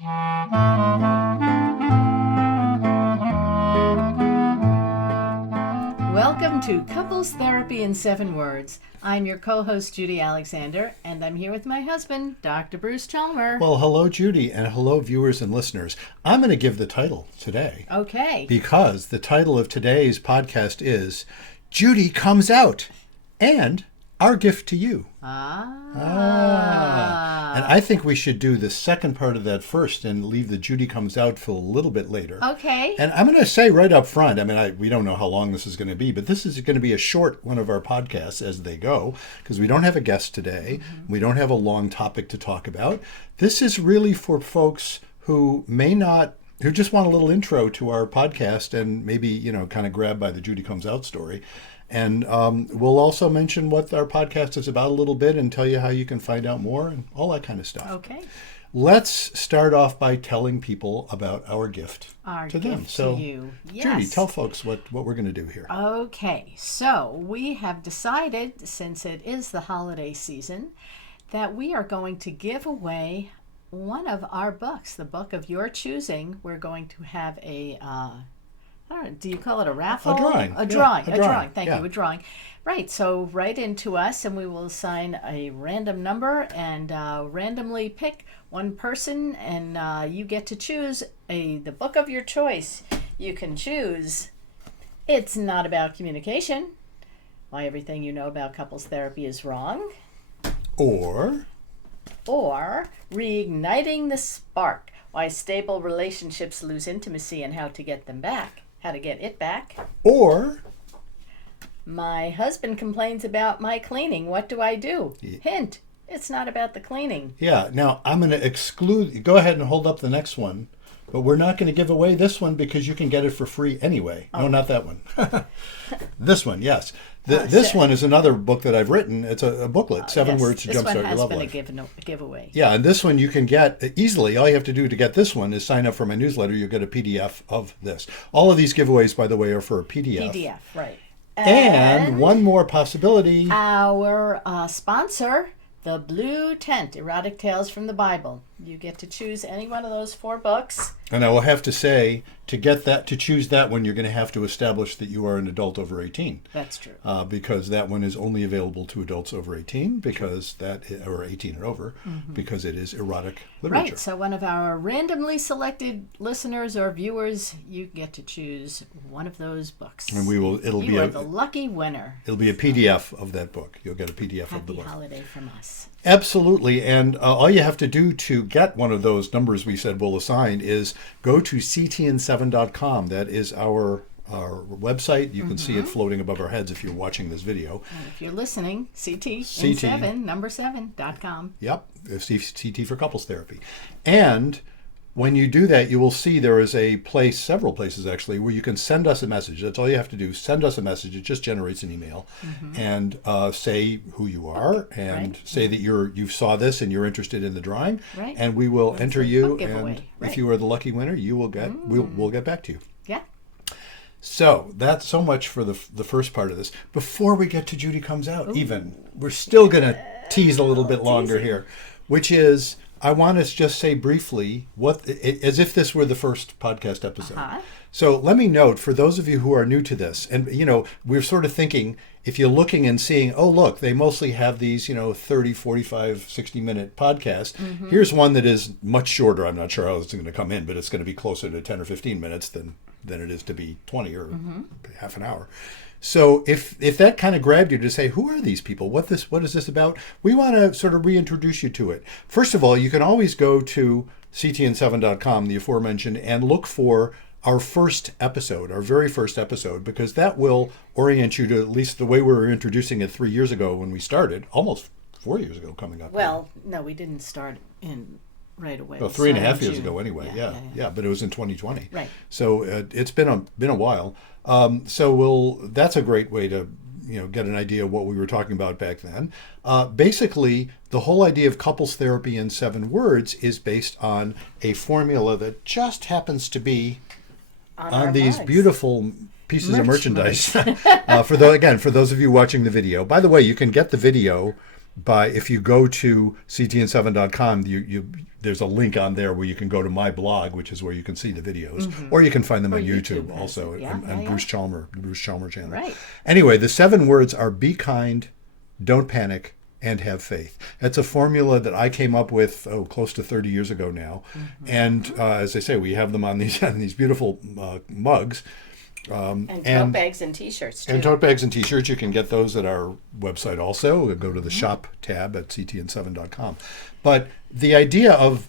Welcome to Couples Therapy in 7 Words. I'm your co-host, Judy Alexander, and I'm here with my husband, Dr. Bruce Chalmer. Well, hello, Judy, and hello, viewers and listeners. I'm going to give the title today. Okay. Because the title of today's podcast is Judy Comes Out, and Our Gift to You. And I think we should do the second part of that first and leave the Judy Comes Out for a little bit later. Okay. And I'm going to say right up front, we don't know how long this is going to be, but this is going to be a short one of our podcasts as they go, because we don't have a guest today. Mm-hmm. We don't have a long topic to talk about. This is really for folks who who just want a little intro to our podcast and maybe, kind of grabbed by the Judy Comes Out story. And we'll also mention what our podcast is about a little bit and tell you how you can find out more and all that kind of stuff. Okay. Let's start off by telling people about our gift to them. To you. Yes. Judy, tell folks what we're going to do here. Okay. So we have decided, since it is the holiday season, that we are going to give away one of our books, the book of your choosing. We're going to have a... do you call it a raffle? A drawing. A drawing. Thank you. A drawing. Right. So write into us and we will assign a random number and randomly pick one person, and you get to choose the book of your choice. You can choose It's Not About Communication, Why Everything You Know About Couples Therapy Is Wrong. Or Reigniting the Spark, Why Stable Relationships Lose Intimacy and How to Get Them Back. How to Get It Back. Or My Husband Complains About My Cleaning. What do I do? Yeah. Hint, it's not about the cleaning. Yeah. Now, I'm going to exclude... Go ahead and hold up the next one. But we're not going to give away this one because you can get it for free anyway. Oh. No, not that one. This one, yes. This one is another book that I've written. It's a booklet, 7 words to jumpstart your love life. This one has been a giveaway. Yeah, and this one you can get easily. All you have to do to get this one is sign up for my newsletter. You'll get a PDF of this. All of these giveaways, by the way, are for a PDF. PDF, right. And one more possibility. Our sponsor, The Blue Tent, Erotic Tales from the Bible. You get to choose any one of those 4 books. And I will have to say, to choose that one, you're going to have to establish that you are an adult over 18. That's true. Because that one is only available to adults over 18, or 18 and over, because it is erotic literature. Right. So one of our randomly selected listeners or viewers, you get to choose one of those books. And you are the lucky winner. It'll be a PDF of that book. You'll get a PDF of the book. Happy holiday from us. Absolutely. And all you have to do to get one of those numbers we said we'll assign is go to ctn7.com. That is our website. You can see it floating above our heads if you're watching this video. And if you're listening, ctn7.com. Yep, CT for Couples Therapy. And when you do that, you will see there is several places actually, where you can send us a message. That's all you have to do. Send us a message. It just generates an email, and say who you are, and say that you saw this and you're interested in the drawing, and we will enter you. And if you are the lucky winner, you will get. We'll get back to you. Yeah. So that's so much for the first part of this. Before we get to Judy Comes Out, we're still going to tease a little bit longer here, which is. I want to just say briefly, as if this were the first podcast episode. So let me note, for those of you who are new to this, and we're sort of thinking, if you're looking and seeing, oh, look, they mostly have these, 30, 45, 60-minute podcasts. Here's one that is much shorter. I'm not sure how it's going to come in, but it's going to be closer to 10 or 15 minutes than it is to be 20 or half an hour. So if that kind of grabbed you to say, who are these people? What is this about? We want to sort of reintroduce you to it. First of all, you can always go to ctn7.com, the aforementioned, and look for our first episode, our very first episode, because that will orient you to at least the way we were introducing it 3 years ago when we started, almost 4 years ago coming up. Well, no, we didn't start in right away. Well, 3.5 years ago anyway. Yeah, but it was in 2020. Right. So it's been a while. That's a great way to get an idea of what we were talking about back then. Basically, the whole idea of couples therapy in 7 words is based on a formula that just happens to be on these beautiful pieces of merchandise. For those of you watching the video, by the way, you can get the video if you go to ctn7.com, there's a link on there where you can go to my blog, which is where you can see the videos, or you can find them Or on YouTube YouTube has also, it. Yeah, and yeah, Bruce Chalmer channel. Right. Anyway, the 7 words are: be kind, don't panic, and have faith. That's a formula that I came up with close to 30 years ago now, and as I say, we have them on these on these beautiful mugs. And tote bags and T-shirts too. And tote bags and T-shirts, you can get those at our website also. Go to the shop tab at ctn7.com. But the idea of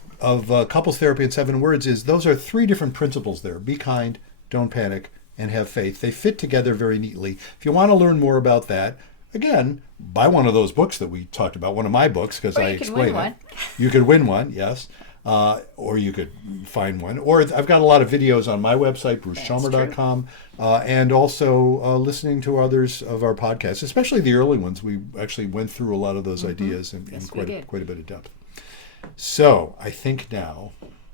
couples therapy in 7 words is those are 3 different principles there: be kind, don't panic, and have faith. They fit together very neatly. If you want to learn more about that, again, buy one of those books that we talked about, one of my books, because I explain it. You could win one, yes. Or you could find one. Or I've got a lot of videos on my website, brucechalmer.com, and also listening to others of our podcasts, especially the early ones. We actually went through a lot of those ideas in quite a bit of depth. So I think now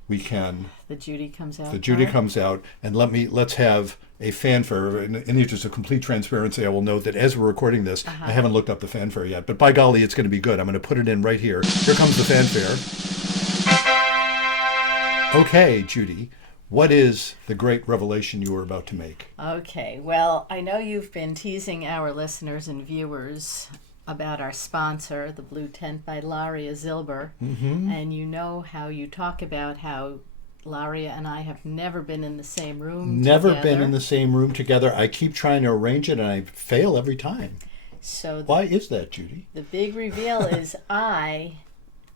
we can... The Judy comes out. The Judy comes out, and let's have a fanfare. In the interest of complete transparency, I will note that as we're recording this, I haven't looked up the fanfare yet, but by golly, it's going to be good. I'm going to put it in right here. Here comes the fanfare. Okay, Judy, what is the great revelation you are about to make? Okay, well, I know you've been teasing our listeners and viewers about our sponsor, the Blue Tent by Laria Zilber, and you know how you talk about how Laria and I have never been in the same room Never been in the same room together. I keep trying to arrange it, and I fail every time. So why is that, Judy? The big reveal is I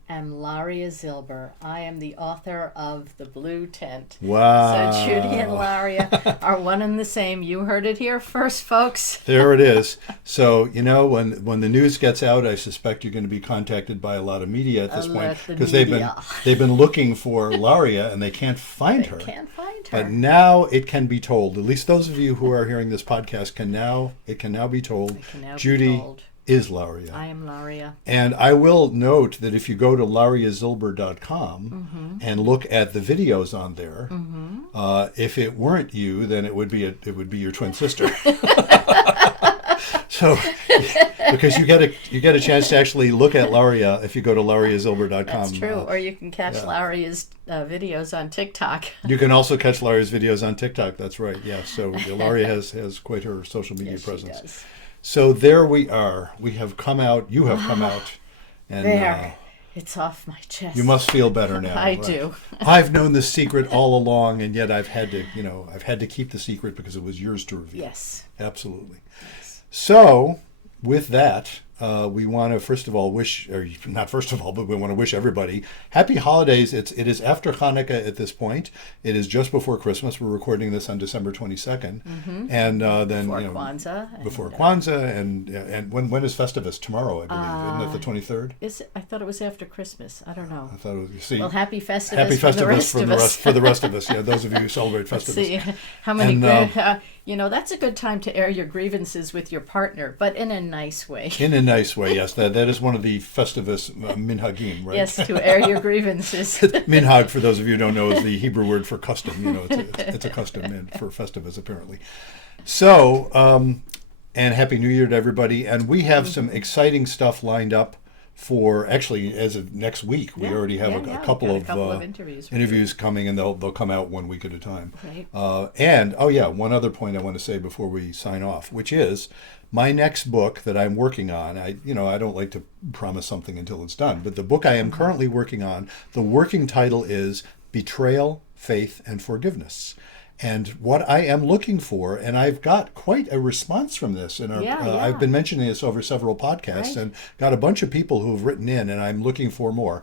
am Laria Zilber. I am the author of The Blue Tent. Wow. So Judy and Laria are one and the same. You heard it here first, folks. There it is. So, you know, when the news gets out, I suspect you're going to be contacted by a lot of media at this point, because they've been looking for Laria and they can't find her. Can't find her. But now it can be told. At least those of you who are hearing this podcast can now be told. Judy is Laria. I am Laria. And I will note that if you go to lariazilber.com and look at the videos on there, if it weren't you, then it would be your twin sister. So, because you get a chance to actually look at Laria if you go to lariazilber.com. That's true. Or you can catch Laria's videos on TikTok. You can also catch Laria's videos on TikTok. That's right. Yeah. So Laria has quite her social media presence. She does. So there we are. We have come out. You have come out. And there. It's off my chest. You must feel better now. I do. I've known the secret all along, and yet I've had to keep the secret because it was yours to reveal. Yes. Absolutely. Yes. So, with that, we want to but we want to wish everybody happy holidays. It is after Hanukkah at this point. It is just before Christmas. We're recording this on December 22nd, and then Kwanzaa. Before Kwanzaa, and when is Festivus? Tomorrow, I believe. Isn't it the 23rd? I thought it was after Christmas. I don't know. I thought it was. Well, happy Festivus. Happy Festivus for the rest of us. Yeah, those of you who celebrate Festivus. See how many. That's a good time to air your grievances with your partner, but in a nice way. In a nice way, yes. That is one of the Festivus minhagim, right? Yes, to air your grievances. Minhag, for those of you who don't know, is the Hebrew word for custom. It's a custom for Festivus, apparently. So, and Happy New Year to everybody. And we have some exciting stuff lined up for, actually, as of next week. We already have a couple of interviews coming, and they'll come out 1 week at a time. Right. And one other point I want to say before we sign off, which is my next book that I'm working on. I don't like to promise something until it's done, but the book I am currently working on, the working title is Betrayal, Faith, and Forgiveness. And what I am looking for, and I've got quite a response from this, I've been mentioning this over several podcasts, and got a bunch of people who have written in, and I'm looking for more.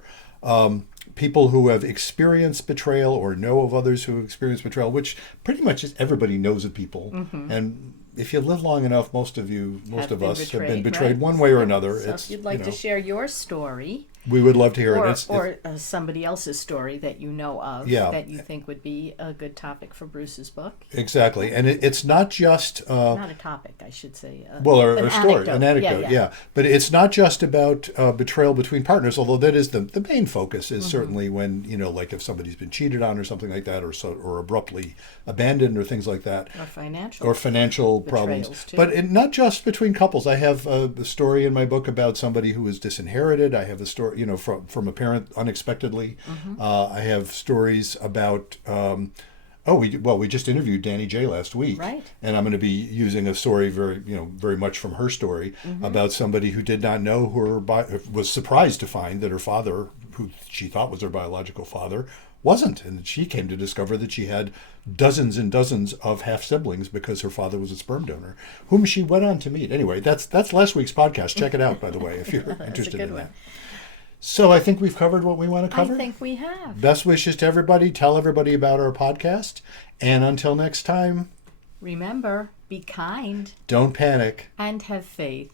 People who have experienced betrayal or know of others who have experienced betrayal, which pretty much everybody knows of people. And if you live long enough, most of us have been betrayed one way or another. So if you'd like to share your story, We would love to hear or, it. somebody else's story that you know of Yeah. that you think would be a good topic for Bruce's book. Exactly. And it's not just Not a topic, I should say. well, or an a story, anecdote. an anecdote, yeah. But it's not just about betrayal between partners, although that is the main focus is certainly when, like if somebody's been cheated on or something like that, or abruptly abandoned or things like that. Or financial problems. too. But not just between couples. I have a story in my book about somebody who was disinherited. I have a story, from a parent unexpectedly. I have stories about... we just interviewed Danny J last week, right? And I'm going to be using a story very much from her story about somebody who did not know was surprised to find that her father, who she thought was her biological father, wasn't, and she came to discover that she had dozens and dozens of half siblings because her father was a sperm donor, whom she went on to meet. Anyway, that's last week's podcast. Check it out, by the way, if you're interested in that. So I think we've covered what we want to cover. I think we have. Best wishes to everybody. Tell everybody about our podcast. And until next time, remember, be kind. Don't panic. And have faith.